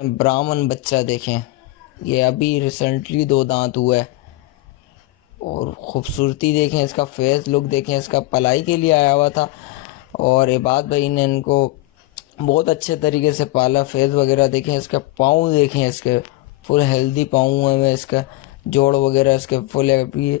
ब्राह्मण बच्चा देखें, ये अभी रिसेंटली 2 दांत हुआ है। और खूबसूरती देखें, इसका फेस लुक देखें, इसका पलाई के लिए आया हुआ था और इबाद भाई ने इनको बहुत अच्छे तरीके से पाला। फेस वगैरह देखें, इसके पाँव देखें, इसके फुल हेल्दी पाँव हैं, इसका जोड़ वगैरह इसके फुल हैप्पी।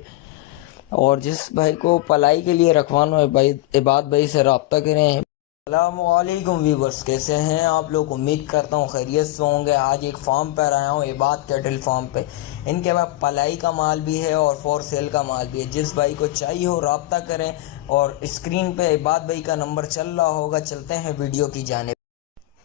और जिस भाई को पलाई के लिए रखवाना है भाई, इबाद भाई से रब्ता करें। अस्सलामुअलैकुम व्यूवर्स, कैसे हैं आप लोग? उम्मीद करता हूँ खैरियत से होंगे। आज एक फार्म पर आया हूँ, इबाद कैटल फार्म पे। इनके पास पलाई का माल भी है और फॉर सेल का माल भी है। जिस भाई को चाहिए हो रब्ता करें। और स्क्रीन पे इबाद भाई का नंबर चल रहा होगा, चलते हैं वीडियो की जानिब।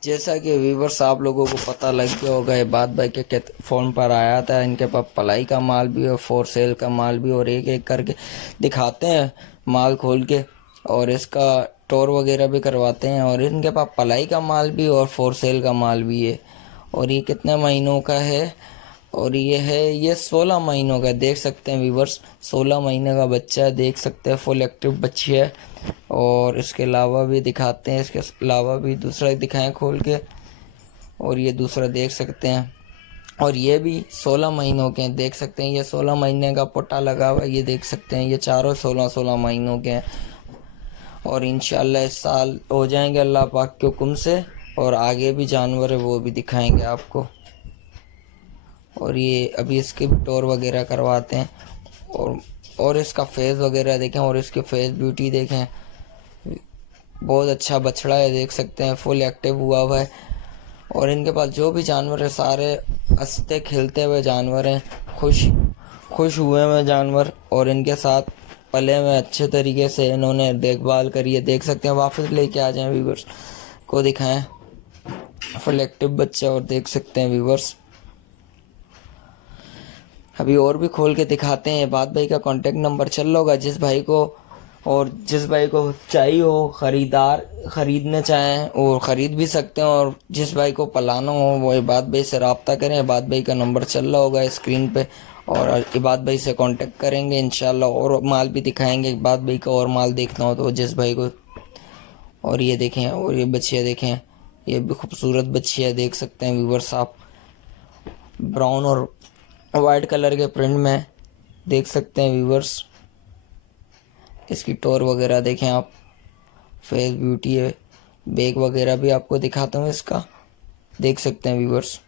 जैसा कि व्यूवर्स आप लोगों को पता लग गया होगा, इबाद भाई के फ़ोन पर आया था। इनके पास पलाई का माल भी है, फॉर सेल का माल भी। और एक एक करके दिखाते हैं माल खोल के, और इसका टोर वगैरह भी करवाते हैं। और इनके पास पलाई का माल भी और फॉर सेल का माल भी है। और ये कितने महीनों का है? और ये 16 महीनों का, देख सकते हैं व्यूवर्स, 16 महीने का बच्चा है, देख सकते हैं। फुल एक्टिव बच्ची है। और इसके अलावा भी दिखाते हैं, इसके अलावा भी दूसरा दिखाएं खोल के। और ये दूसरा देख सकते हैं। और ये भी 16 महीनों के हैं, देख सकते हैं। ये 16 महीने का पुट्टा लगा हुआ है, ये देख सकते हैं। ये चारों 16-16 महीनों के हैं। और इंशाल्लाह इस साल हो जाएंगे अल्लाह पाक के हुक्म से। और आगे भी जानवर है, वो भी दिखाएंगे आपको। और ये अभी इसके भी टोर वगैरह करवाते हैं। और इसका फेस वगैरह देखें, और इसकी फेस ब्यूटी देखें। बहुत अच्छा बछड़ा है, देख सकते हैं। फुल एक्टिव हुआ है। और इनके पास जो भी जानवर है सारे हंसते खेलते हुए जानवर हैं, खुश हुए हुए जानवर। और इनके साथ पले में अच्छे तरीके से इन्होंने देखभाल करी है, देख सकते हैं। वापस लेके आ जाएं, व्यूवर्स को दिखाएं। फुल एक्टिव बच्चा, और देख सकते हैं व्यूवर्स। अभी और भी खोल के दिखाते हैं। इबाद भाई का कांटेक्ट नंबर चल रहा होगा, जिस भाई को चाहिए हो, खरीदना चाहें और ख़रीद भी सकते हैं। और जिस भाई को पलाना हो वो इबाद भाई से रब्ता करें। इबाद भाई का नंबर चल रहा होगा स्क्रीन पे, और इबाद भाई से कांटेक्ट करेंगे इंशाल्लाह। और माल भी दिखाएंगे इबाद भाई का, और माल देखना हो तो जिस भाई को। और ये देखें, और ये बच्चियाँ देखें, ये भी खूबसूरत बच्चियाँ देख सकते हैं व्यूवर्स आप। ब्राउन और वाइट कलर के प्रिंट में देख सकते हैं व्यूवर्स। इसकी टोर वगैरह देखें आप, फेस ब्यूटी है। बैग वगैरह भी आपको दिखाता हूँ इसका, देख सकते हैं व्यूवर्स।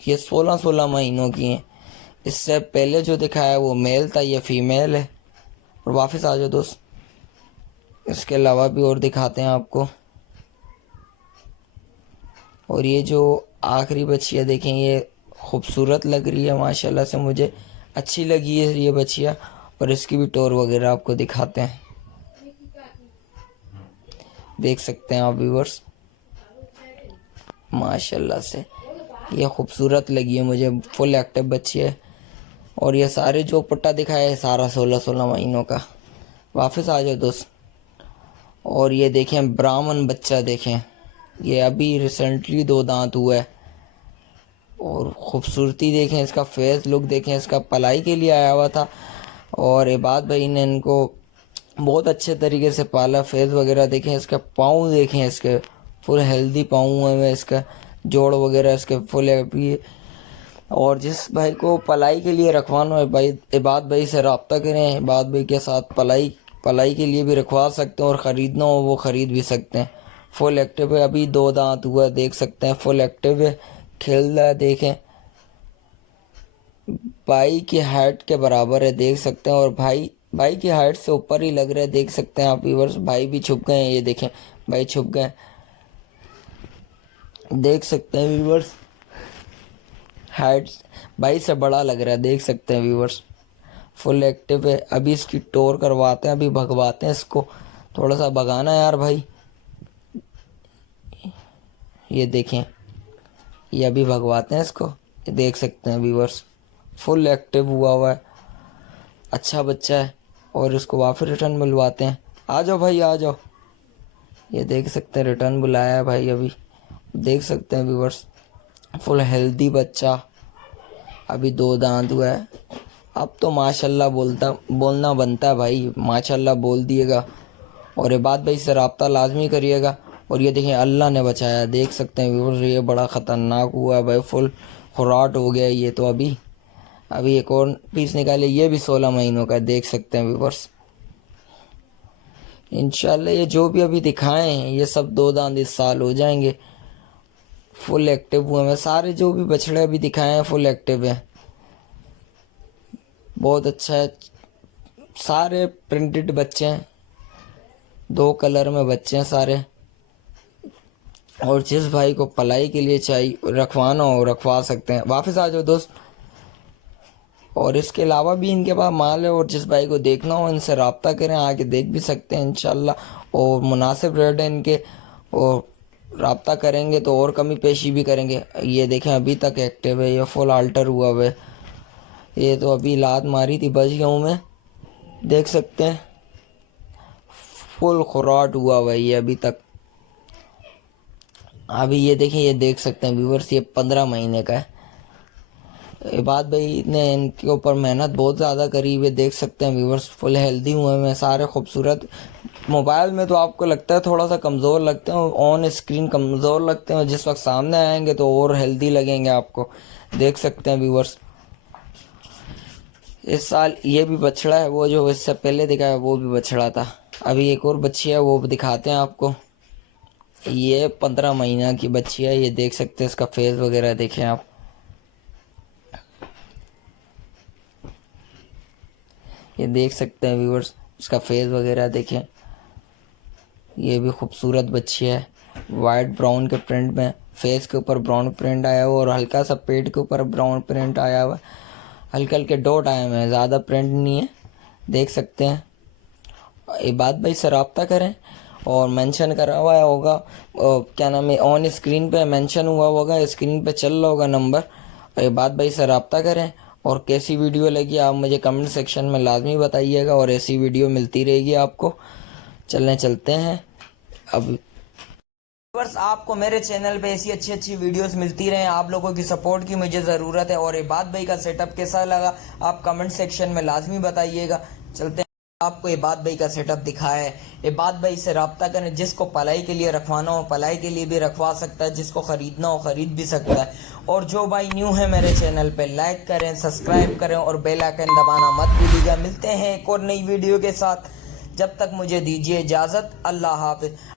ये 16-16 महीनों की हैं। इससे पहले जो दिखाया वो मेल था, ये फीमेल है। और वापस आ जाओ दोस्त, इसके अलावा भी और दिखाते हैं आपको। और ये जो आखिरी बच्चियाँ देखें, ये खूबसूरत लग रही है माशाल्लाह से, मुझे अच्छी लगी है ये बच्चियाँ। और इसकी भी टोर वगैरह आपको दिखाते हैं, देख सकते हैं आप व्यूवर्स। माशाल्लाह से ये खूबसूरत लगी है मुझे, फुल एक्टिव बच्ची है। और ये सारे जो पुट्टा दिखाया है सारा 16-16 महीनों का। वापस आ जाओ दोस्त। और ये देखें ब्राह्मण बच्चा देखें, ये अभी रिसेंटली 2 दांत हुआ है। और खूबसूरती देखें, इसका फेस लुक देखें, इसका पलाई के लिए आया हुआ था। और इबाद भाई ने इनको बहुत अच्छे तरीके से पाला। फेस वगैरह देखें, इसके पाँव देखें, इसके फुल हेल्दी पाँव हैं, इसका जोड़ वगैरह इसके फुल हैप्पी। और जिस भाई को पलाई के लिए रखवाना है भाई, इबाद भाई से रब्ता करें। इबाद भाई के साथ पलाई के लिए भी रखवा सकते हैं, और ख़रीदना हो वो ख़रीद भी सकते हैं। फुल एक्टिव है, अभी 2 दांत हुआ है, देख सकते हैं। फुल एक्टिव है, खेल रहा है, देखें। भाई की हाइट के बराबर है, देख सकते हैं। और भाई की हाइट से ऊपर ही लग रहा है, देख सकते हैं आप व्यूवर्स। भाई भी छुप गए हैं, ये देखें, भाई छुप गए, देख सकते हैं व्यूवर्स। हाइट भाई से बड़ा लग रहा है, देख सकते हैं व्यूवर्स। फुल एक्टिव है। अभी इसकी टोर करवाते हैं, अभी भगवाते हैं इसको। थोड़ा सा भगाना यार भाई। ये देखें, ये अभी भगवाते हैं इसको, ये देख सकते हैं व्यूवर्स। फुल एक्टिव हुआ है, अच्छा बच्चा है। और इसको वापस रिटर्न बुलवाते हैं। आ जाओ भाई, आ जाओ। ये देख सकते हैं, रिटर्न बुलाया है भाई अभी, देख सकते हैं व्यूवर्स। फुल हेल्दी बच्चा, अभी 2 दांत हुआ है। अब तो माशाल्लाह बोलना बनता है भाई, माशाल्लाह बोल दिएगा। और इबाद भाई से रब्ता लाजमी करिएगा। और ये देखें अल्लाह ने बचाया, देख सकते हैं व्यूअर्स। ये बड़ा ख़तरनाक हुआ है भाई, फुल खुराट हो गया ये तो। अभी एक और पीस निकाले, ये भी 16 महीनों का है, देख सकते हैं व्यूअर्स। इंशाल्लाह ये जो भी अभी दिखाए हैं ये सब 2 दांत इस साल हो जाएंगे। फुल एक्टिव हुए हैं सारे, जो भी बछड़े अभी दिखाए हैं फुल एक्टिव है। बहुत अच्छा है, सारे प्रिंटेड बच्चे हैं, 2 कलर में बच्चे हैं सारे। और जिस भाई को पलाई के लिए चाहिए रखवाना हो रखवा सकते हैं। वापस आ जाओ दोस्त। और इसके अलावा भी इनके पास माल है, और जिस भाई को देखना हो इनसे रब्ता करें, आके देख भी सकते हैं इंशाल्लाह। और मुनासिब रेट है इनके, और रब्ता करेंगे तो और कमी पेशी भी करेंगे। ये देखें अभी तक एक्टिव है, ये फुल आल्टर हुआ हुआ है। ये तो अभी लात मारी थी, बच गया हूँ मैं, देख सकते हैं फुल खुराट हुआ हुआ है ये अभी तक। अभी ये देखें, ये देख सकते हैं व्यूअर्स, ये 15 महीने का है। इबाद भाई ने इनके ऊपर मेहनत बहुत ज़्यादा करी हुई, देख सकते हैं व्यूअर्स। फुल हेल्दी हुए हैं सारे, खूबसूरत। मोबाइल में तो आपको लगता है थोड़ा सा कमज़ोर लगते हैं, ऑन स्क्रीन कमज़ोर लगते हैं, जिस वक्त सामने आएंगे तो और हेल्दी लगेंगे आपको, देख सकते हैं व्यूअर्स। इस साल ये भी बछड़ा है, वो जो इससे पहले दिखाया वो भी बछड़ा था। अभी एक और बच्ची है, वो दिखाते हैं आपको। ये 15 महीना की बच्ची है, ये देख सकते हैं। इसका फेस वगैरह देखें आप, ये देख सकते हैं व्यूअर्स, इसका फेस वगैरह देखें। ये भी खूबसूरत बच्ची है, वाइट ब्राउन के प्रिंट में, फेस के ऊपर ब्राउन प्रिंट आया हुआ और हल्का सा पेट के ऊपर ब्राउन प्रिंट आया हुआ। हल्के हल्के डॉट आए हुए हैं, ज़्यादा प्रिंट नहीं है, देख सकते हैं। इबाद भाई से रब्ता करें, और मेंशन करा हुआ होगा, क्या नाम है, ऑन स्क्रीन पे मेंशन हुआ होगा, स्क्रीन पे चल रहा होगा नंबर। और इबाद भाई से रब्ता करें। और कैसी वीडियो लगी आप मुझे कमेंट सेक्शन में लाजमी बताइएगा, और ऐसी वीडियो मिलती रहेगी आपको। चलते हैं अब। आपको मेरे चैनल पे ऐसी अच्छी अच्छी वीडियोस मिलती रहे, आप लोगों की सपोर्ट की मुझे ज़रूरत है। और इबाद भाई का सेटअप कैसा लगा आप कमेंट सेक्शन में लाजमी बताइएगा। चलते हैं, आपको इबाद भाई का सेटअप दिखाया है। इबाद भाई से रब्ता करें, जिसको पलाई के लिए रखवाना हो पलाई के लिए भी रखवा सकता है, जिसको ख़रीदना हो ख़रीद भी सकता है। और जो भाई न्यू है मेरे चैनल पे, लाइक करें, सब्सक्राइब करें और बेल आइकन दबाना मत भूलिएगा। मिलते हैं एक और नई वीडियो के साथ, जब तक मुझे दीजिए इजाज़त। अल्लाह हाफ़िज़।